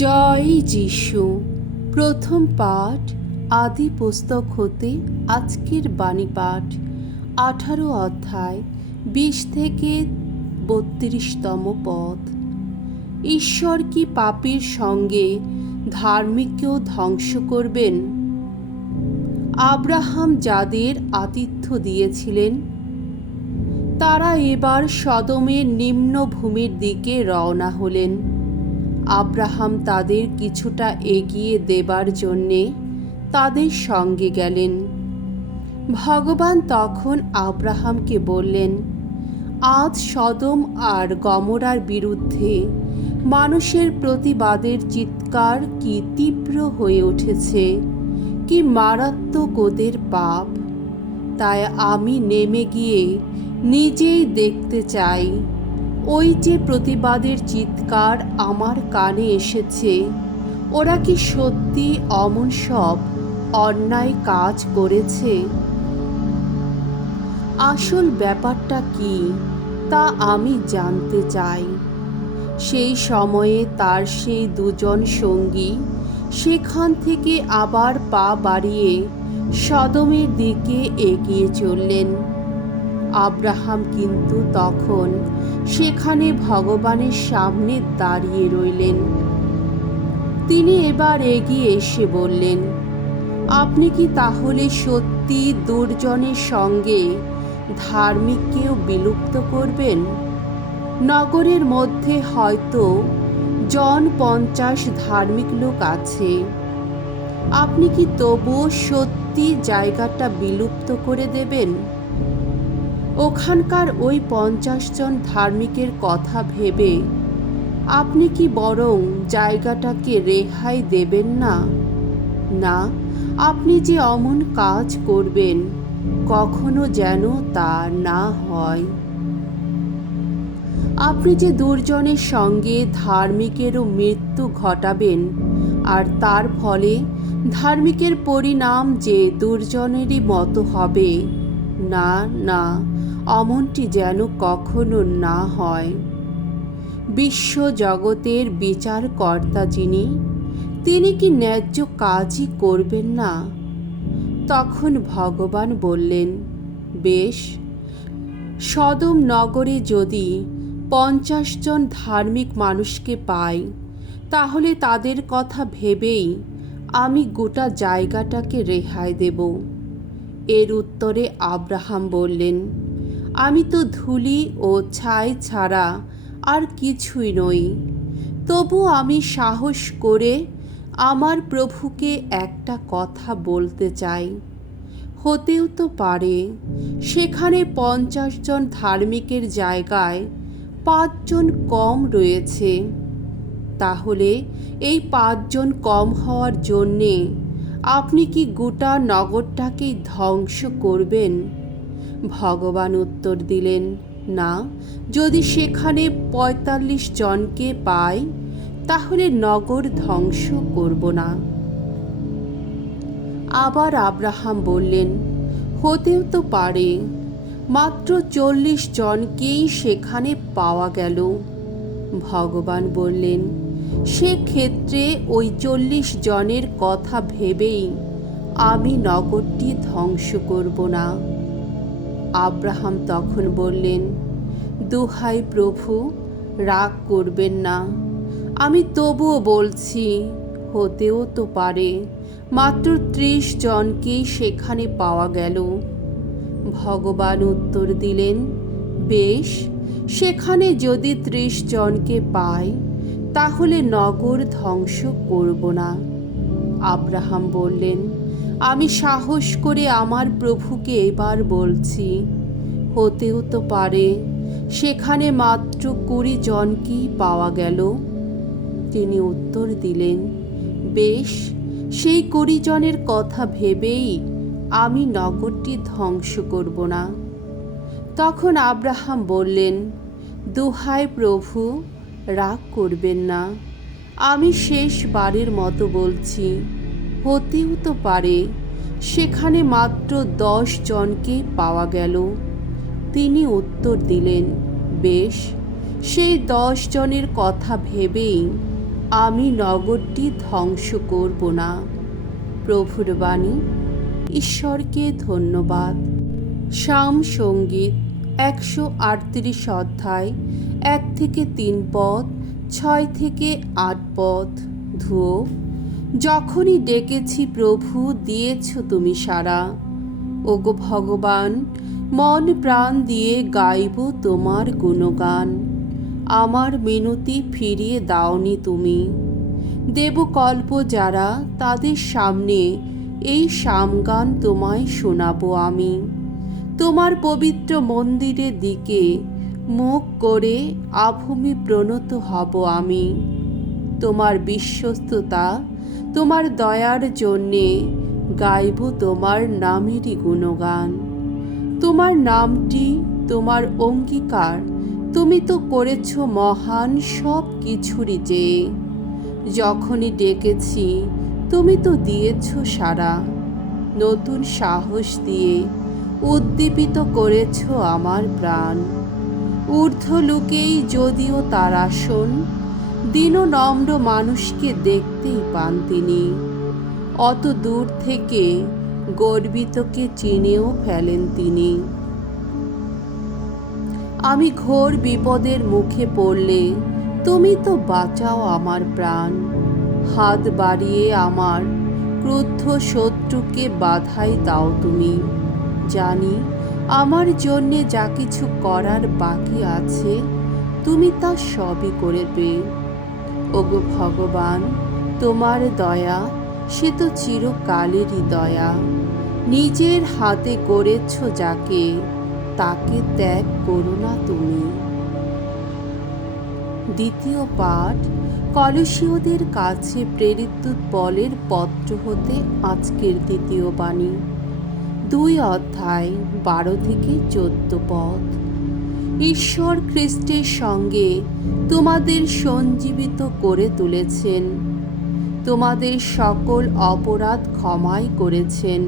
জয় যিশু। প্রথম পাঠ আদি পুস্তক হতে আজকের বাণী পাঠ 18 অধ্যায় 20 থেকে 32তম পদ। ঈশ্বর কি পাপীর সঙ্গে ধার্মিককেও ধ্বংস করবেন? আব্রাহাম যাদের আতিথ্য দিয়েছিলেন তারা এবার সদমের নিম্নভূমির দিকে রওনা হলেন। আব্রাহাম তাদের কিছুটা এগিয়ে দেবার জন্যে তাদের সঙ্গে গেলেন। ভগবান তখন আব্রাহামকে বললেন, আজ সদম আর গমরার বিরুদ্ধে মানুষের প্রতিবাদের চিৎকার কি তীব্র হয়ে উঠেছে, কি মারাত্মক ওদের পাপ! তাই আমি নেমে গিয়ে নিজেই দেখতে চাই। ওই যে প্রতিবাদের চিৎকার আমার কানে এসেছে, ওরা কি সত্যি অমন সব অন্যায় কাজ করেছে? আসল ব্যাপারটা কি তা আমি জানতে চাই। সেই সময়ে তার সেই দুজন সঙ্গী সেখান থেকে আবার পা বাড়িয়ে সদমের দিকে এগিয়ে চললেন। আব্রাহাম কিন্তু তখন সেখানে ভগবানের সামনে দাঁড়িয়ে রইলেন। তিনি এবার এগিয়ে এসে বললেন, আপনি কি তাহলে সত্যি দুর্জনের সঙ্গে ধার্মিককেও বিলুপ্ত করবেন? নগরের মধ্যে হয়তো 50 ধার্মিক লোক আছে। আপনি কি তবুও সত্যি জায়গাটা বিলুপ্ত করে দেবেন? ওখানকার ওই 50 জন ধার্মিকের কথা ভেবে আপনি কি বরং জায়গাটাকে রেহাই দেবেন না? না, আপনি যে অমন কাজ করবেন কখনো যেন তা না হয়। আপনি যে দুর্জনের সঙ্গে ধার্মিকেরও মৃত্যু ঘটাবেন আর তার ফলে ধার্মিকের পরিণাম যে দুর্জনেরই মতো হবে, না না, অমনটি যেন কখনো না হয়। বিশ্ব জগতের বিচারকর্তা যিনি, তিনি কি ন্যায্য কাজই করবেন না? তখন ভগবান বললেন, বেশ, সদম নগরে যদি 50 জন ধার্মিক মানুষকে পাই, তাহলে তাদের কথা ভেবেই আমি গোটা জায়গাটাকে রেহাই দেব। এর উত্তরে আব্রাহাম বললেন, আমি তো ধুলি ও ছাই ছাড়া আর কিছুই নই। তবু আমি সাহস করে আমার প্রভুকে একটা কথা বলতে চাই। হতেও তো পারে সেখানে 50 জন ধার্মিকের জায়গায় 5 জন কম রয়েছে। তাহলে এই 5 জন কম হওয়ার জন্যে আপনি কি গোটা নগরটাকেই ধ্বংস করবেন? ভগবান উত্তর দিলেন, না, যদি সেখানে 45 জনকে পাই তাহলে নগর ধ্বংস করব না। আবার আব্রাহাম বললেন, হতেও তো পারে মাত্র 40 জনকেই সেখানে পাওয়া গেল। ভগবান বললেন, সেক্ষেত্রে ওই 40 জনের কথা ভেবেই আমি নগরটি ধ্বংস করব না। আব্রাহাম তখন বললেন, দোহাই প্রভু, রাগ করবেন না। আমি তবুও বলছি, হতেও তো পারে মাত্র 30 জনকেই সেখানে পাওয়া গেল। ভগবান উত্তর দিলেন, বেশ, সেখানে যদি 30 জনকে পাই তাহলে নগর ধ্বংস করব না। আব্রাহাম বললেন, আমি সাহস করে আমার প্রভুকে এবার বলছি, হতেও তো পারে সেখানে মাত্র 20 জনকেই পাওয়া গেল। তিনি উত্তর দিলেন, বেশ, সেই 20 জনের কথা ভেবেই আমি নগরটি ধ্বংস করব না। তখন আব্রাহাম বললেন, দোহাই প্রভু, রাগ করবেন না। আমি শেষবারের মতো বলছি, হতেও তো পারে সেখানে মাত্র 10 জনকেই পাওয়া গেল। তিনি উত্তর দিলেন, বেশ, সেই 10 জনের কথা ভেবেই আমি নগরটি ধ্বংস করব না। প্রভুর বাণী। ঈশ্বরকে ধন্যবাদ। সাম সঙ্গীত 138 অধ্যায় 1 থেকে 3 পদ, 6 থেকে 8 পদ। ধুয়ো। যখনই ডেকেছি প্রভু, দিয়েছ তুমি সাড়া। ওগো ভগবান, মন প্রাণ দিয়ে গাইব তোমার গুণগান। আমার মিনতি ফিরিয়ে দাওনি তুমি। দেবকল্প যারা, তাদের সামনে এই সামগান তোমায় শোনাবো আমি। তোমার পবিত্র মন্দিরের দিকে মুখ করে আভূমি প্রণত হব আমি। তোমার বিশ্বস্ততা, তোমার দয়ার জন্যে গাইব তোমার নামেরই গুণগান। তোমার নামটি, তোমার অঙ্গীকার তুমি তো করেছ মহান সব কিছুরই চেয়ে। যখনই ডেকেছি তুমি তো দিয়েছ সাড়া। নতুন সাহস দিয়ে উদ্দীপিত করেছ আমার প্রাণ। ঊর্ধ্বলোকেই যদিও তার আসন, দীননম্র মানুষকে দেখতেই পান তিনি। অত দূর থেকে গর্বিতকে চিনেও ফেলেন তিনি। আমি ঘোর বিপদের মুখে পড়লে তুমি তো বাঁচাও আমার প্রাণ। হাত বাড়িয়ে আমার ক্রুদ্ধ শত্রুকে বাধাই দাও তুমি। জানি আমার জন্যে যা কিছু করার বাকি আছে, তুমি তা সবই করবে। ওগো ভগবান, তোমার দয়া সে তো চিরকালেরই দয়া। নিজের হাতে গড়েছ যাকে, তাকে ত্যাগ করো না তুমি। দ্বিতীয় পাঠ কলসীয়দের কাছে প্রেরিত পলের পত্র হতে আজকের দ্বিতীয় বাণী, 2 অধ্যায় 12 থেকে 14 পদ। ঈশ্বর খ্রিস্টের সঙ্গে তোমাদের সঞ্জীবিত করে তুলেছেন, তোমাদের সকল অপরাধ ক্ষমাই করেছেন।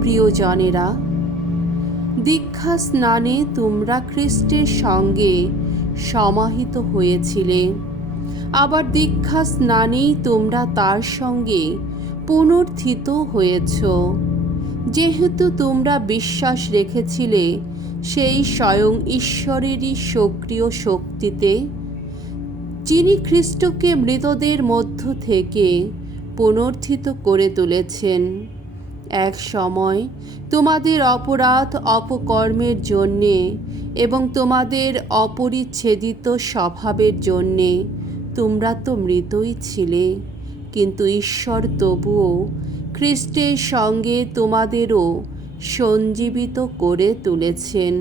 প্রিয়জনেরা, দীক্ষা স্নানে তোমরা খ্রিস্টের সঙ্গে সমাহিত হয়েছিলে। আবার দীক্ষা স্নানেই তোমরা তার সঙ্গে পুনরুত্থিত হয়েছ। যেহেতু তোমরা বিশ্বাস রেখেছিলে সেই স্বয়ং ঈশ্বরেরই সক্রিয় শক্তিতে, যিনি খ্রিস্টকে মৃতদের মধ্য থেকে পুনরুত্থিত করে তুলেছেন। এক সময় তোমাদের অপরাধ অপকর্মের জন্যে এবং তোমাদের অপরিচ্ছেদিত স্বভাবের জন্যে তোমরা তো মৃতই ছিলে, কিন্তু ঈশ্বর তবুও খ্রিস্টের সঙ্গে তোমাদেরও সঞ্জীবিত করে তুলেছেন।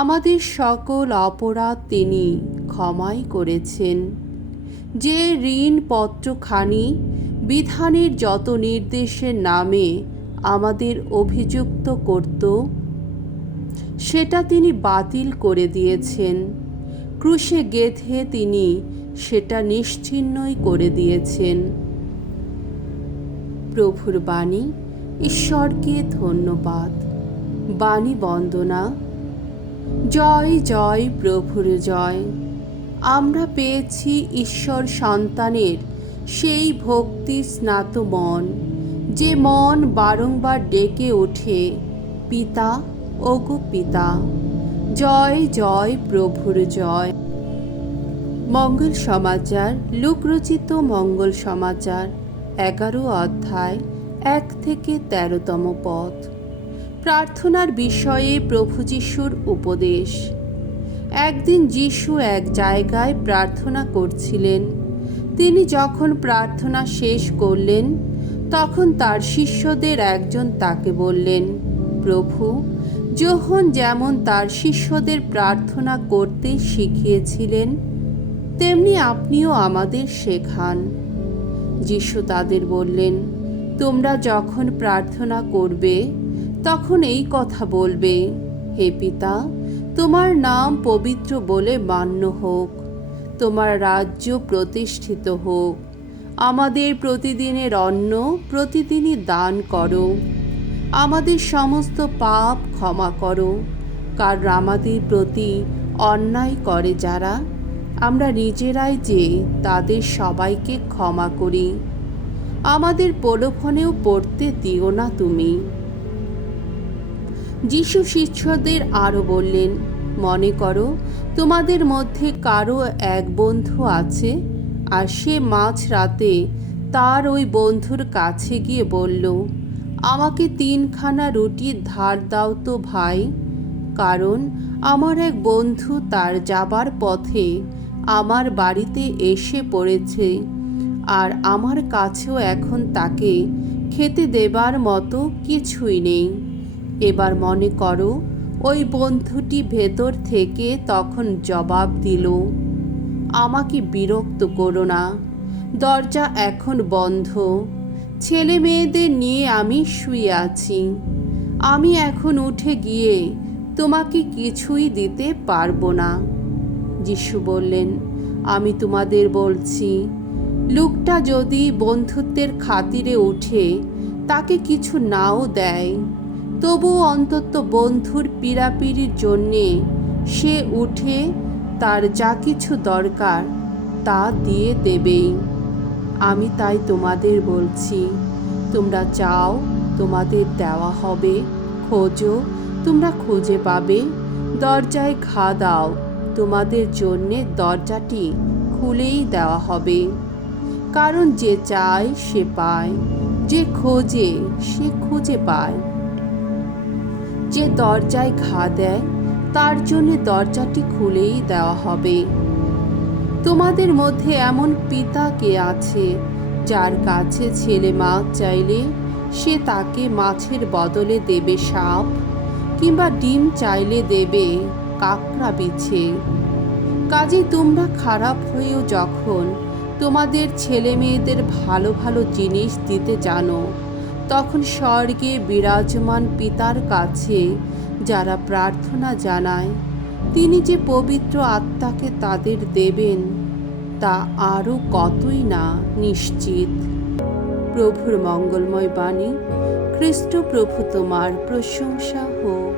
আমাদের সকল অপরাধ তিনি ক্ষমাই করেছেন। যে ঋণপত্রখানি বিধানের যত নির্দেশের নামে আমাদের অভিযুক্ত করত, সেটা তিনি বাতিল করে দিয়েছেন। ক্রুশে গেঁথে তিনি সেটা নিশ্চিহ্নই করে দিয়েছেন। প্রভুর বাণী। ঈশ্বরকে ধন্যবাদ। বাণী বন্দনা। জয় জয় প্রভুর জয়। আমরা পেয়েছি ঈশ্বর সন্তানের সেই ভক্তি স্নাত মন, যে মন বারংবার ডেকে ওঠে, পিতা, ওগো পিতা। জয় জয় প্রভুর জয়। মঙ্গল সমাচার। লূক রচিত মঙ্গল সমাচার 11 অধ্যায় 1 থেকে 13তম পদ। প্রার্থনার বিষয়ে প্রভু যিশুর উপদেশ। একদিন যিশু এক জায়গায় প্রার্থনা করছিলেন। তিনি যখন প্রার্থনা শেষ করলেন, তখন তার শিষ্যদের একজন তাকে বললেন, প্রভু, যোহন যেমন তার শিষ্যদের প্রার্থনা করতে শিখিয়েছিলেন, তেমনি আপনিও আমাদের শেখান। যিশু তাদের বললেন, তোমরা যখন প্রার্থনা করবে, তখন এই কথা বলবে, হে পিতা, তোমার নাম পবিত্র বলে মান্য হোক, তোমার রাজ্য প্রতিষ্ঠিত হোক। আমাদের প্রতিদিনের অন্ন প্রতিদিনই দান করো। আমাদের সমস্ত পাপ ক্ষমা করো, কারণ আমাদের প্রতি অন্যায় করে যারা, আমরা নিজেরাই যে তাদের সবাইকে ক্ষমা করি। আমাদের প্রলোভনেও পড়তে দিও না তুমি। যিশু শিষ্যদের আরও বললেন, মনে করো তোমাদের মধ্যে কারো এক বন্ধু আছে, আর সে মাঝরাতে তার ওই বন্ধুর কাছে গিয়ে বলল, আমাকে 3খানা রুটির ধার দাও তো ভাই, কারণ আমার এক বন্ধু তার যাবার পথে আমার বাড়িতে এসে পড়েছে, আর আমার কাছেও এখন তাকে খেতে দেবার মতো কিছুই নেই। এবার মনে করো ওই বন্ধুটি ভেতর থেকে তখন জবাব দিল, আমাকে বিরক্ত করো না, দরজা এখন বন্ধ, ছেলে মেয়েদের নিয়ে আমি শুয়ে আছি, আমি এখন উঠে গিয়ে তোমাকে কিছুই দিতে পারবো না। যিশু বললেন, আমি তোমাদের বলছি, লোকটা যদি বন্ধুত্বের খাতিরে উঠে তাকে কিছু নাও দেয়, তবুও অন্তত বন্ধুর পীড়াপিড়ির জন্যে সে উঠে তার যা কিছু দরকার তা দিয়ে দেবেই। আমি তাই তোমাদের বলছি, তোমরা চাও তোমাদের দেওয়া হবে, খোঁজো তোমরা খুঁজে পাবে, দরজায় ঘা দাও, তোমাদের জন্যে দরজাটি খুলেই দেওয়া হবে। কারণ যে চায় সে পায়, যে খোঁজে সে খুঁজে পায়, যে দরজায় ঘা দেয় তার জন্যে দরজাটি খুলেই দেওয়া হবে। তোমাদের মধ্যে এমন পিতা কে আছে, যার কাছে ছেলে মাছ চাইলে সে তাকে মাছের বদলে দেবে সাপ, কিংবা ডিম চাইলে দেবে কাঁকড়া বিছে? কাজে তোমরা খারাপ হয়েও যখন তোমাদের ছেলে মেয়েদের ভালো ভালো জিনিস দিতে জানো, তখন স্বর্গে বিরাজমান পিতার কাছে যারা প্রার্থনা জানায়, তিনি যে পবিত্র আত্মাকে তাদের দেবেন তা আরও কতই না নিশ্চিত। প্রভুর মঙ্গলময় বাণী। খ্রিস্ট প্রভু তোমার প্রশংসা হোক।